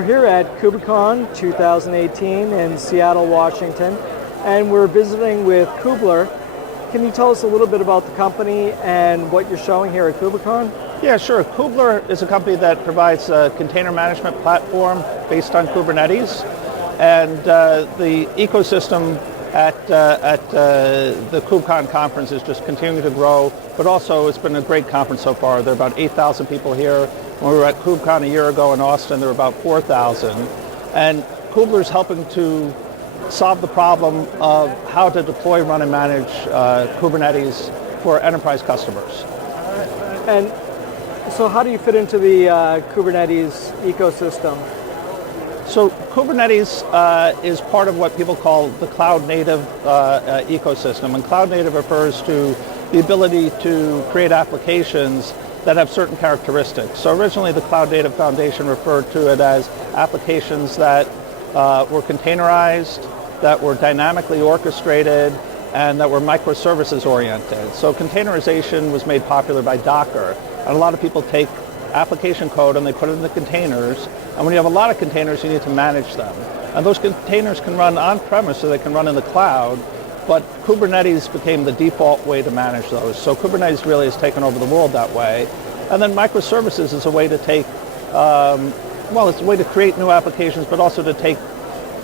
We're here at KubeCon 2018 in Seattle, Washington, and we're visiting with Kublr. Can you tell us a little bit about the company and what you're showing here at KubeCon? Yeah, sure. Kublr is a company that provides a container management platform based on Kubernetes, and the ecosystem at the KubeCon conference is just continuing to grow, but also it's been a great conference so far. There are about 8,000 people here. When we were at KubeCon a year ago in Austin, there were about 4,000. And Kublr is helping to solve the problem of how to deploy, run, and manage Kubernetes for enterprise customers. And so how do you fit into the Kubernetes ecosystem? So Kubernetes is part of what people call the cloud-native ecosystem. And cloud-native refers to the ability to create applications that have certain characteristics. So originally the Cloud Native Foundation referred to it as applications that were containerized, that were dynamically orchestrated, and that were microservices oriented. So containerization was made popular by Docker. And a lot of people take application code and they put it in the containers. And when you have a lot of containers, you need to manage them. And those containers can run on-premise, so they can run in the cloud. But Kubernetes became the default way to manage those. So Kubernetes really has taken over the world that way. And then microservices is a way to take, it's a way to create new applications, but also to take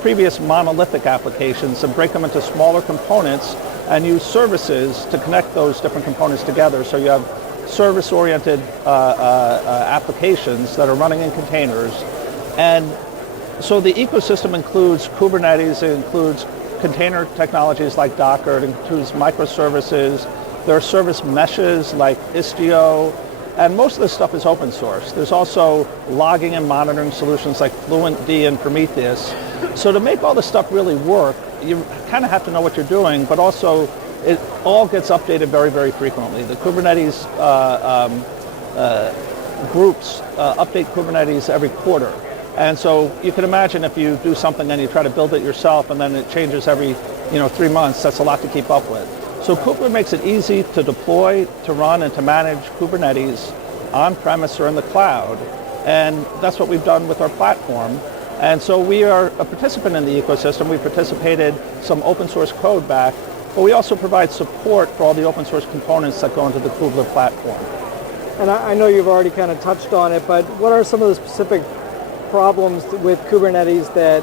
previous monolithic applications and break them into smaller components and use services to connect those different components together. So you have service-oriented applications that are running in containers. And so the ecosystem includes Kubernetes, it includes container technologies like Docker, it includes microservices, there are service meshes like Istio, and most of this stuff is open source. There's also logging and monitoring solutions like FluentD and Prometheus. So to make all this stuff really work, you kind of have to know what you're doing, but also it all gets updated very, very frequently. The Kubernetes groups update Kubernetes every quarter. And so you can imagine if you do something and you try to build it yourself and then it changes every 3 months, that's a lot to keep up with. So Kublr makes it easy to deploy, to run, and to manage Kubernetes on-premise or in the cloud. And that's what we've done with our platform. And so we are a participant in the ecosystem. We participated some open source code back, but we also provide support for all the open source components that go into the Kublr platform. And I know you've already kind of touched on it, but what are some of the specific problems with Kubernetes that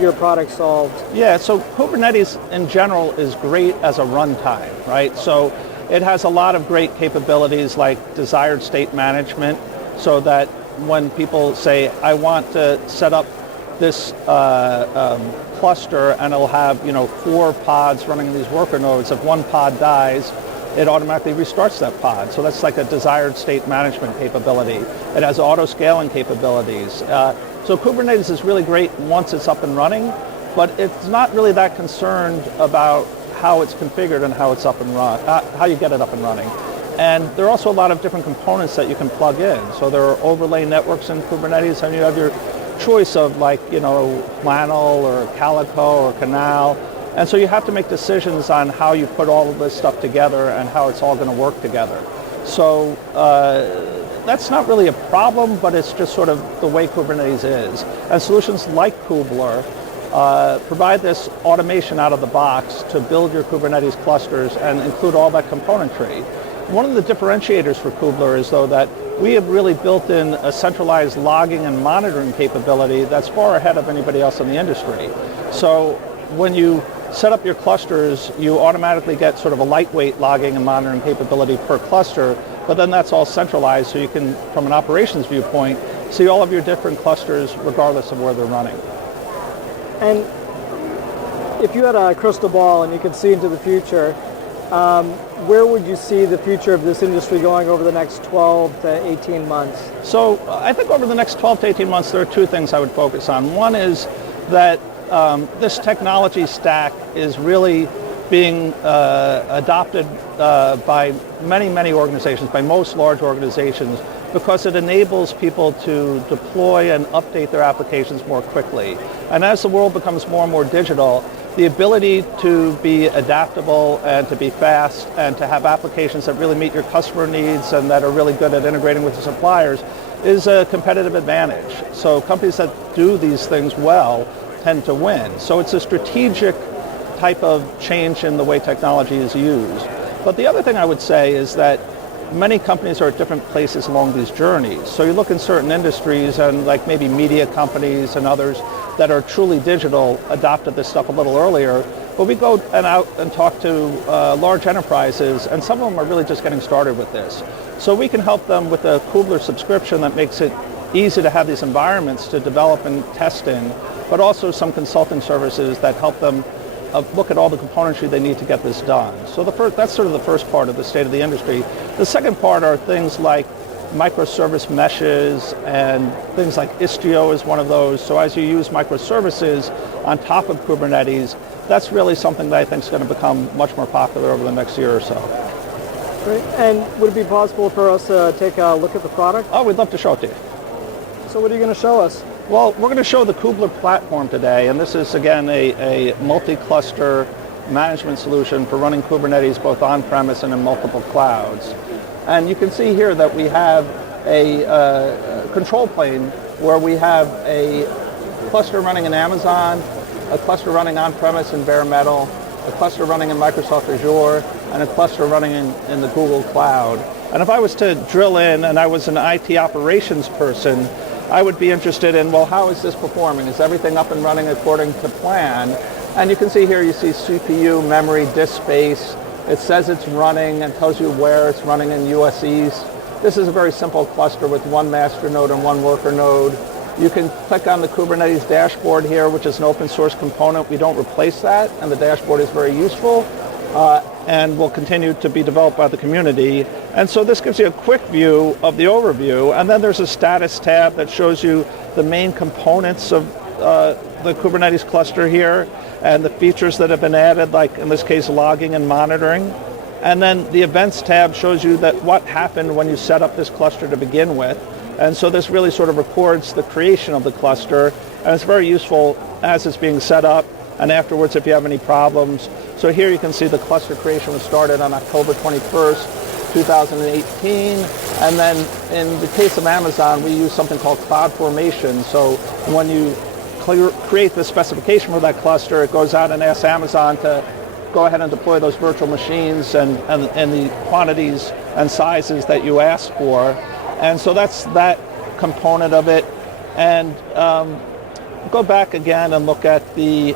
your product solved? Yeah, so Kubernetes in general is great as a runtime, right? So it has a lot of great capabilities like desired state management, so that when people say, I want to set up this cluster and it'll have 4 pods running in these worker nodes, if one pod dies, it automatically restarts that pod. So that's like a desired state management capability. It has auto-scaling capabilities. So Kubernetes is really great once it's up and running, but it's not really that concerned about how it's configured and how it's up and how you get it up and running. And there are also a lot of different components that you can plug in. So there are overlay networks in Kubernetes, and you have your choice of Flannel or Calico or Canal. And so you have to make decisions on how you put all of this stuff together and how it's all going to work together. So that's not really a problem, but it's just sort of the way Kubernetes is. And solutions like Kublr provide this automation out of the box to build your Kubernetes clusters and include all that componentry. One of the differentiators for Kublr is, though, that we have really built in a centralized logging and monitoring capability that's far ahead of anybody else in the industry. So when you set up your clusters, you automatically get sort of a lightweight logging and monitoring capability per cluster, but then that's all centralized, so you can, from an operations viewpoint, see all of your different clusters regardless of where they're running. And if you had a crystal ball and you could see into the future, where would you see the future of this industry going over the next 12 to 18 months? So I think over the next 12 to 18 months, there are 2 things I would focus on. One is that this technology stack is really being adopted by many, many organizations, by most large organizations, because it enables people to deploy and update their applications more quickly. And as the world becomes more and more digital, the ability to be adaptable and to be fast and to have applications that really meet your customer needs and that are really good at integrating with the suppliers is a competitive advantage. So companies that do these things well tend to win. So it's a strategic type of change in the way technology is used. But the other thing I would say is that many companies are at different places along these journeys. So you look in certain industries, and like maybe media companies and others that are truly digital adopted this stuff a little earlier. But we go out and talk to large enterprises, and some of them are really just getting started with this. So we can help them with a Kublr subscription that makes it easy to have these environments to develop and test in, but also some consulting services that help them look at all the componentry they need to get this done. So that's sort of the first part of the state of the industry. The second part are things like microservice meshes, and things like Istio is one of those. So as you use microservices on top of Kubernetes, that's really something that I think is going to become much more popular over the next year or so. Great. And would it be possible for us to take a look at the product? Oh, we'd love to show it to you. So what are you going to show us? Well, we're going to show the Kublr platform today, and this is, again, a multi-cluster management solution for running Kubernetes both on-premise and in multiple clouds. And you can see here that we have a control plane where we have a cluster running in Amazon, a cluster running on-premise in bare metal, a cluster running in Microsoft Azure, and a cluster running in the Google Cloud. And if I was to drill in and I was an IT operations person, I would be interested in, well, how is this performing? Is everything up and running according to plan? And you can see here, you see CPU, memory, disk space. It says it's running and tells you where it's running in US East. This is a very simple cluster with one master node and one worker node. You can click on the Kubernetes dashboard here, which is an open source component. We don't replace that, and the dashboard is very useful and will continue to be developed by the community. And so this gives you a quick view of the overview, and then there's a status tab that shows you the main components of the Kubernetes cluster here and the features that have been added, like in this case logging and monitoring. And then the events tab shows you that what happened when you set up this cluster to begin with. And so this really sort of records the creation of the cluster, and it's very useful as it's being set up and afterwards if you have any problems. So here you can see the cluster creation was started on October 21st, 2018. And then in the case of Amazon, we use something called cloud formation. So when you create the specification for that cluster, it goes out and asks Amazon to go ahead and deploy those virtual machines and the quantities and sizes that you ask for. And so that's that component of it. And go back again and look at the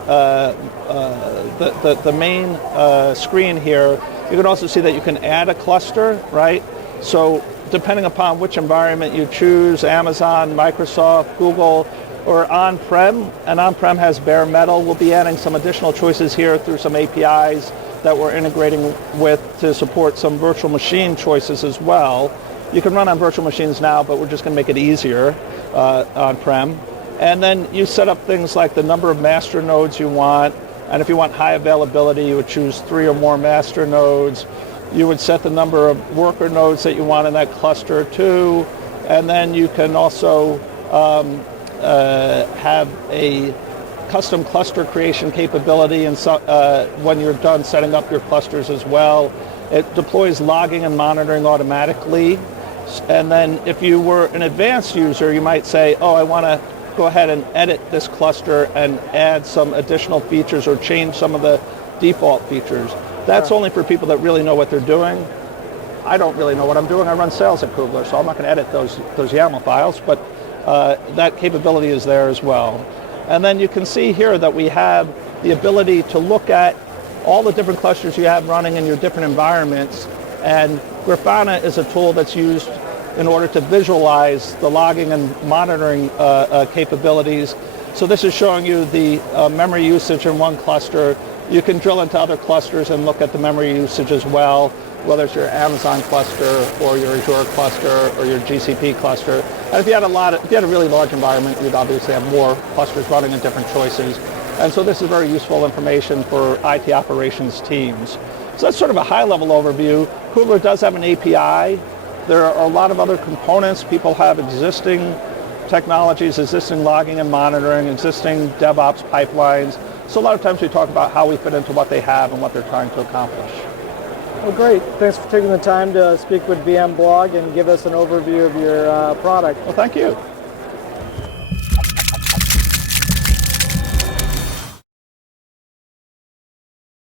main screen here. You can also see that you can add a cluster, right? So depending upon which environment you choose, Amazon, Microsoft, Google, or on-prem, and on-prem has bare metal, we'll be adding some additional choices here through some APIs that we're integrating with to support some virtual machine choices as well. You can run on virtual machines now, but we're just going to make it easier on-prem. And then you set up things like the number of master nodes you want, and if you want high availability, you would choose 3 or more master nodes. You would set the number of worker nodes that you want in that cluster too, and then you can also have a custom cluster creation capability, and so, when you're done setting up your clusters as well. It deploys logging and monitoring automatically. And then if you were an advanced user, you might say, oh, I want to go ahead and edit this cluster and add some additional features or change some of the default features. That's only for people that really know what they're doing. I don't really know what I'm doing. I run sales at Kublr, so I'm not going to edit those YAML files, but that capability is there as well. And then you can see here that we have the ability to look at all the different clusters you have running in your different environments. And Grafana is a tool that's used in order to visualize the logging and monitoring capabilities. So this is showing you the memory usage in one cluster. You can drill into other clusters and look at the memory usage as well, whether it's your Amazon cluster or your Azure cluster or your GCP cluster. And if you had a really large environment, you'd obviously have more clusters running in different choices. And so this is very useful information for IT operations teams. So that's sort of a high-level overview. Kublr does have an API. There are a lot of other components. People have existing technologies, existing logging and monitoring, existing DevOps pipelines. So a lot of times we talk about how we fit into what they have and what they're trying to accomplish. Well, great. Thanks for taking the time to speak with VMblog and give us an overview of your product. Well, thank you.